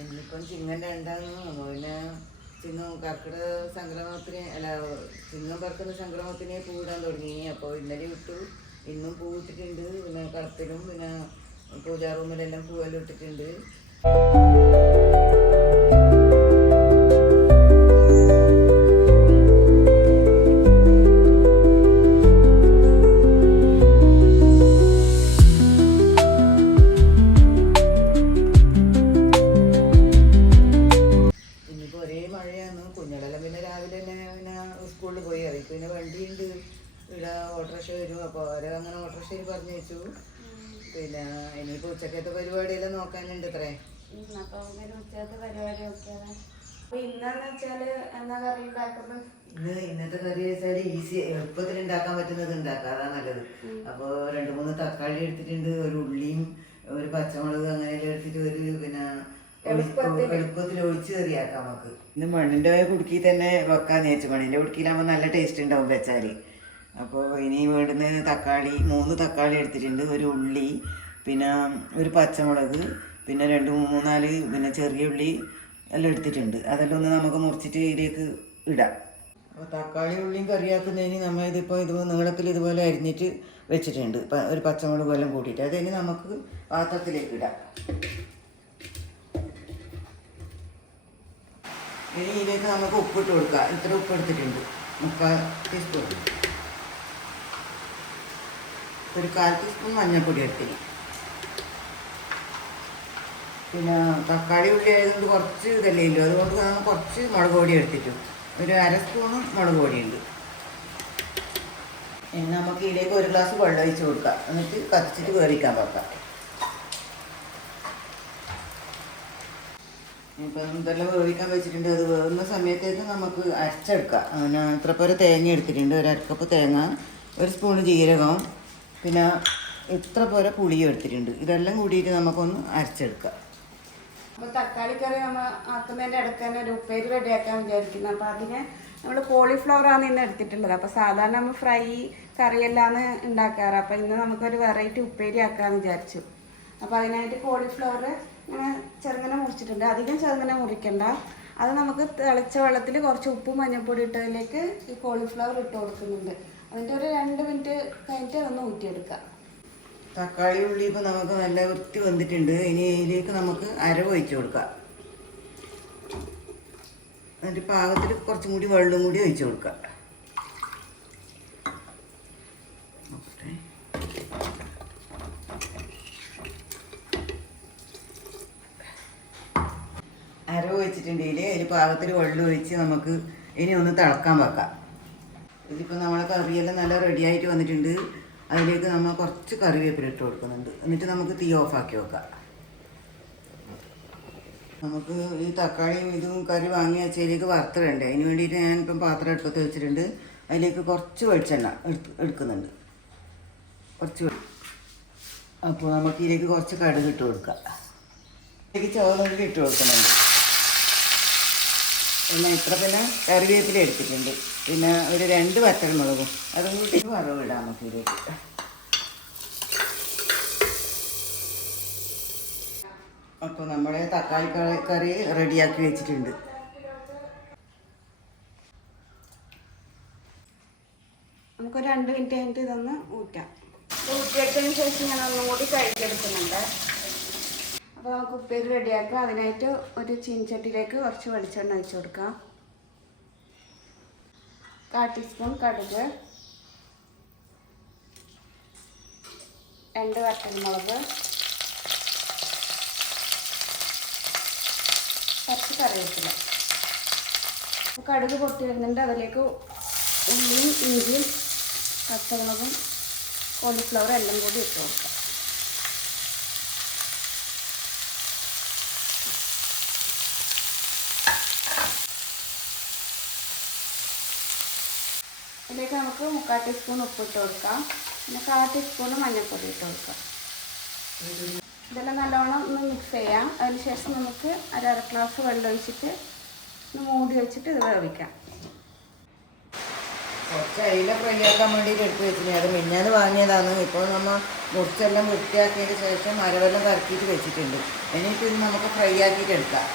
ഇന്നിപ്പം ചിങ്ങൻ രണ്ടാന്ന് പിന്നെ ചിങ്ങം കർക്കിടക സംക്രമത്തിന് അല്ല ചിങ്ങം പറക്കുന്ന സംക്രമത്തിനെ പൂവിടാൻ തുടങ്ങി. അപ്പോൾ ഇന്നലെ വിട്ടു ഇന്നും പൂവിട്ടിട്ടുണ്ട് പിന്നെ കളത്തിലും പിന്നെ പൂജാ റൂമിലെല്ലാം പൂവെല്ലാം ഇട്ടിട്ടുണ്ട്. മഴയാണ് കുഞ്ഞുങ്ങളെല്ലാം പിന്നെ രാവിലെ തന്നെ പിന്നെ സ്കൂളിൽ പോയി. ഇറങ്ങി പിന്നെ വണ്ടിയുണ്ട്. ഇവിടെ ഓട്ടോറിക്ഷ വരും. അപ്പോൾ അവരെ അങ്ങനെ ഓട്ടോറിക്ഷയിൽ പറഞ്ഞു വെച്ചു. പിന്നെ ഇനിയിപ്പോൾ ഉച്ചക്കത്തെ പരിപാടിയെല്ലാം നോക്കാനുണ്ട് അത്രേ പരിപാടി ഇന്നത്തെ കറി വെച്ചാൽ ഈസി എളുപ്പത്തിൽ ഉണ്ടാക്കാൻ പറ്റുന്നത് ഉണ്ടാക്കാം. അതാ നല്ലത്. അപ്പോൾ രണ്ട് മൂന്ന് തക്കാളി എടുത്തിട്ടുണ്ട്. ഒരു ഉള്ളിയും ഒരു പച്ചമുളക് അങ്ങനെയെല്ലാം എടുത്തിട്ട് ഒരു പിന്നെ എളുപ്പത്തിൽ ഒഴിച്ചു കറിയാക്കാം നമുക്ക്. ഇന്ന് മണ്ണിന്റെ കുടുക്കി തന്നെ വെക്കാന്ന് വെച്ചു മണ്ണിന്റെ കുടുക്കിയിലാകുമ്പോൾ നല്ല ടേസ്റ്റ് ഉണ്ടാവും വെച്ചാൽ അപ്പോൾ ഇനി വേണ്ടുന്ന തക്കാളി മൂന്ന് തക്കാളി എടുത്തിട്ടുണ്ട്. ഒരു ഉള്ളി പിന്നെ ഒരു പച്ചമുളക് പിന്നെ രണ്ട് മൂന്നാൽ പിന്നെ ചെറിയ ഉള്ളി എല്ലാം എടുത്തിട്ടുണ്ട്. അതെല്ലാം ഒന്ന് നമുക്ക് മുറിച്ചിട്ട് ഇതിലേക്ക് ഇടാം. അപ്പോൾ തക്കാളി ഉള്ളിയും കറിയാക്കുന്നതിന് നമ്മൾ ഇതിപ്പോൾ ഇത് നീളത്തിൽ ഇതുപോലെ അരിഞ്ഞിട്ട് വെച്ചിട്ടുണ്ട്. ഒരു പച്ചമുളക് എല്ലാം കൂട്ടിയിട്ട്. അതിന് നമുക്ക് പാത്രത്തിലേക്ക് ഇടാം. ഇനി ഇതിലേക്ക് നമുക്ക് ഉപ്പിട്ട് കൊടുക്കുക ഇത്ര ഉപ്പ് എടുത്തിട്ടുണ്ട്. മുക്കാൽ ടീസ്പൂൺ ഒരു കാൽ ടീസ്പൂൺ മഞ്ഞൾപ്പൊടി എടുത്തിന്. പിന്നെ തക്കാളി ഉള്ളി ആയതുകൊണ്ട് കുറച്ച് ഇതല്ലേ ഇല്ലോ അതുകൊണ്ട് നമ്മൾ കുറച്ച് മുളക് പൊടി എടുത്തിട്ടു. ഒരു അര സ്പൂണും മുളക് പൊടിയുണ്ട്. ഇനി നമുക്ക് ഇതിലേക്ക് ഒരു ഗ്ലാസ് വെള്ളം ഒഴിച്ച് കൊടുക്കാം. എന്നിട്ട് കത്തിച്ചിട്ട് വേവിക്കാൻ വെക്കാം. ഇപ്പം ഇതെല്ലാം വേവിക്കാൻ വെച്ചിട്ടുണ്ട് അത് വേവുന്ന സമയത്തേക്ക് നമുക്ക് അരച്ചെടുക്കാം. അങ്ങനെ ഇത്ര പേര് തേങ്ങ എടുത്തിട്ടുണ്ട്. ഒരു അരക്കപ്പ് തേങ്ങ ഒരു സ്പൂൺ ജീരകം പിന്നെ ഇത്ര പോലെ പുളിയും എടുത്തിട്ടുണ്ട്. ഇതെല്ലാം കൂടിയിട്ട് നമുക്കൊന്ന് അരച്ചെടുക്കാം. അപ്പോൾ തക്കാളി കറി നമ്മൾ ആക്കുന്നതിന്റെ ഇടയ്ക്ക് തന്നെ ഒരു ഉപ്പേരി റെഡിയാക്കാൻ വിചാരിക്കുന്നത് അപ്പോൾ അതിന് നമ്മൾ കോളിഫ്ലവർ ആണ് ഇന്ന് എടുത്തിട്ടുള്ളത്. അപ്പോൾ സാധാരണ നമ്മൾ ഫ്രൈ കറിയെല്ലാമാണ് ഉണ്ടാക്കാറ്. അപ്പോൾ ഇന്ന് നമുക്കൊരു വെറൈറ്റി ഉപ്പേരി ആക്കാമെന്ന് വിചാരിച്ചു. അപ്പോൾ അതിനായിട്ട് കോളിഫ്ലവർ ഇങ്ങനെ ചെറുങ്ങനെ മുറിച്ചിട്ടുണ്ട്. അധികം ചെറുങ്ങനെ മുറിക്കണ്ട. അത് നമുക്ക് തിളച്ച വെള്ളത്തിൽ കുറച്ച് ഉപ്പും മഞ്ഞൾപ്പൊടി ഇട്ടതിലേക്ക് ഈ കോളിഫ്ലവർ ഇട്ട് കൊടുക്കുന്നുണ്ട്. അതിന്റെ ഒരു രണ്ട് മിനിറ്റ് കഴിഞ്ഞിട്ട് ഒന്ന് ഊറ്റിയെടുക്കാം. തക്കാളി ഉള്ളി ഇപ്പോൾ നമുക്ക് നല്ല വൃത്തി വന്നിട്ടുണ്ട്. ഇനി ഇതിലേക്ക് നമുക്ക് അരവ് ഒഴിച്ചു കൊടുക്കാം. എന്നിട്ട് പാകത്തിൽ കുറച്ചും കൂടി വെള്ളം കൂടി ഒഴിച്ചു കൊടുക്കാം. അരവ് ഒഴിച്ചിട്ടുണ്ടെങ്കിൽ അതിൽ പാകത്തിൽ വെള്ളം ഒഴിച്ച് നമുക്ക് ഇനി ഒന്ന് തിളക്കാൻ വെക്കാം. ഇതിപ്പോൾ നമ്മളെ കറിയെല്ലാം നല്ല റെഡിയായിട്ട് വന്നിട്ടുണ്ട്. അതിലേക്ക് നമ്മൾ കുറച്ച് കറിവേപ്പില ഇട്ട് കൊടുക്കുന്നുണ്ട്. എന്നിട്ട് നമുക്ക് തീ ഓഫാക്കി വെക്കാം. നമുക്ക് ഈ തക്കാളിയും ഇതും കറി വാങ്ങി വെച്ചതിലേക്ക് വറുത്തിടണ്ടേ? അതിന് വേണ്ടിയിട്ട് ഞാനിപ്പം പാത്രം അടുപ്പത്ത് വെച്ചിട്ടുണ്ട്. അതിലേക്ക് കുറച്ച് വെളിച്ചെണ്ണ എടുക്കുന്നുണ്ട്. കുറച്ച് അപ്പോൾ നമുക്ക് ഇതിലേക്ക് കുറച്ച് കടുക് ഇട്ട് കൊടുക്കാം. ഇതിലേക്ക് ചോറുള്ളി ഇട്ട് കൊടുക്കുന്നുണ്ട്. പിന്നെ ഇത്ര പിന്നെ കറിവേപ്പില എടുത്തിട്ടുണ്ട്. പിന്നെ ഒരു രണ്ട് വറ്റൽമുളകും അതും കൂട്ടി വറവ് നമുക്ക് ഇതിലേക്ക്. അപ്പോൾ നമ്മുടെ തക്കാളി കറി റെഡിയാക്കി വെച്ചിട്ടുണ്ട്. നമുക്ക് രണ്ട് മിനിറ്റ് കഴിഞ്ഞിട്ട് ഇതൊന്ന് ഊറ്റാം. ഊറ്റിയെടുത്തതിന് ശേഷം ഞാൻ ഒന്നും കൂടി കഴുകിയെടുക്കുന്നുണ്ട് അപ്പോൾ നമുക്ക് ഉപ്പേരി റെഡിയാക്കാം. അതിനായിട്ട് ഒരു ചീനച്ചട്ടിയിലേക്ക് കുറച്ച് വെളിച്ചെണ്ണ ഒഴിച്ച് കൊടുക്കാം. കാ ടീസ്പൂൺ കടുക്. രണ്ട് വറ്റൽമുളക്. കുറച്ച് കറിവേപ്പില. കടുക് പൊട്ടി വരുന്നുണ്ട്. അതിലേക്ക് ഉള്ളിയും ഇഞ്ചിയും പച്ചമുളകും കോളിഫ്ലവറും എല്ലാം കൂടി ഇട്ട് കൊടുക്കാം. ഇതിലേക്ക് നമുക്ക് മുക്കാൽ ടീസ്പൂൺ ഉപ്പ് ഇട്ട് കൊടുക്കാം. പിന്നെ കാൽ ടീസ്പൂൺ മഞ്ഞൾപ്പൊടി ഇട്ട് കൊടുക്കാം. ഇതെല്ലാം നല്ലോണം ഒന്ന് മിക്സ് ചെയ്യാം. അതിനുശേഷം നമുക്ക് അര അര ഗ്ലാസ് വെള്ളം ഒഴിച്ചിട്ട് ഒന്ന് മൂടി വെച്ചിട്ട് ഇത് വേവിക്കാം. കുറച്ച് അയില ഫ്രൈ വേണ്ടിയിട്ട് എടുത്ത് വെച്ചിന് അത് മിന്നാന്ന് വാങ്ങിയതാണ്. ഇപ്പോൾ നമ്മൾ മുറിച്ചെല്ലാം വൃത്തിയാക്കിയതിന് ശേഷം അരവെല്ലാം കറക്കിയിട്ട് വെച്ചിട്ടുണ്ട്. ഇനിയിപ്പോൾ ഇത് നമുക്ക് ഫ്രൈ ആക്കിയിട്ട് എടുക്കാം.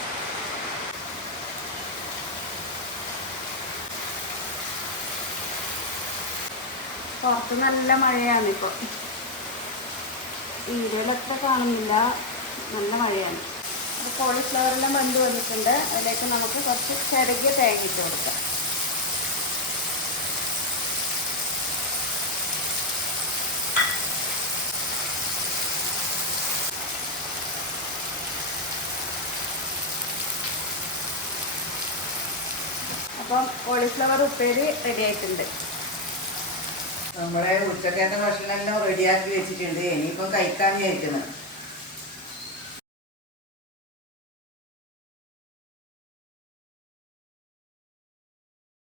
പുറത്ത് നല്ല മഴയാണ് ഇപ്പോൾ എത്ര കാണുന്നില്ല. നല്ല മഴയാണ്. അപ്പോൾ കോളിഫ്ലവറെല്ലാം വെന്ത് വന്നിട്ടുണ്ട്. അതിലേക്ക് നമുക്ക് കുറച്ച് ചിരകിയ തേങ്ങിട്ട് കൊടുക്കാം. അപ്പം കോളിഫ്ലവർ ഉപ്പേരി റെഡി ആയിട്ടുണ്ട്. നമ്മളെ ഭക്ഷണം എല്ലാം റെഡിയാക്കി വെച്ചിട്ടുണ്ട്. ഇനിയിപ്പം കഴിക്കാൻ വിചാരിക്കുന്നത്